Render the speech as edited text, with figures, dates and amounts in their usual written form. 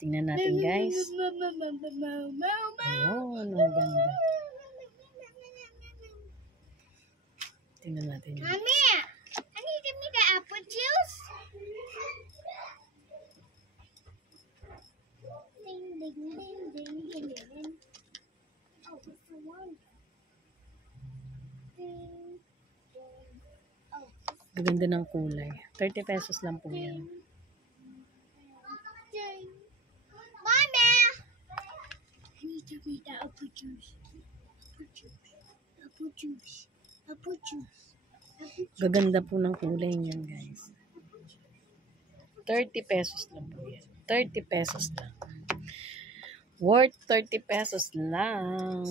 Tingnan natin, guys. Ayun, ang ganda. Tingnan natin yun. Mommy, can you give me the apple juice? Ding, ding, ding, ding, ding, ding. Oh, it's the one. Ding, ding. Oh, Gaganda ng kulay. 30 pesos lang po yan. ding. Mommy! Can you give me the apple juice? Apple juice. Apple juice. Apple juice. Apple juice. Gaganda po ng kulay niyan, guys. 30 pesos lang po yan. 30 pesos lang. Worth 30 pesos lang.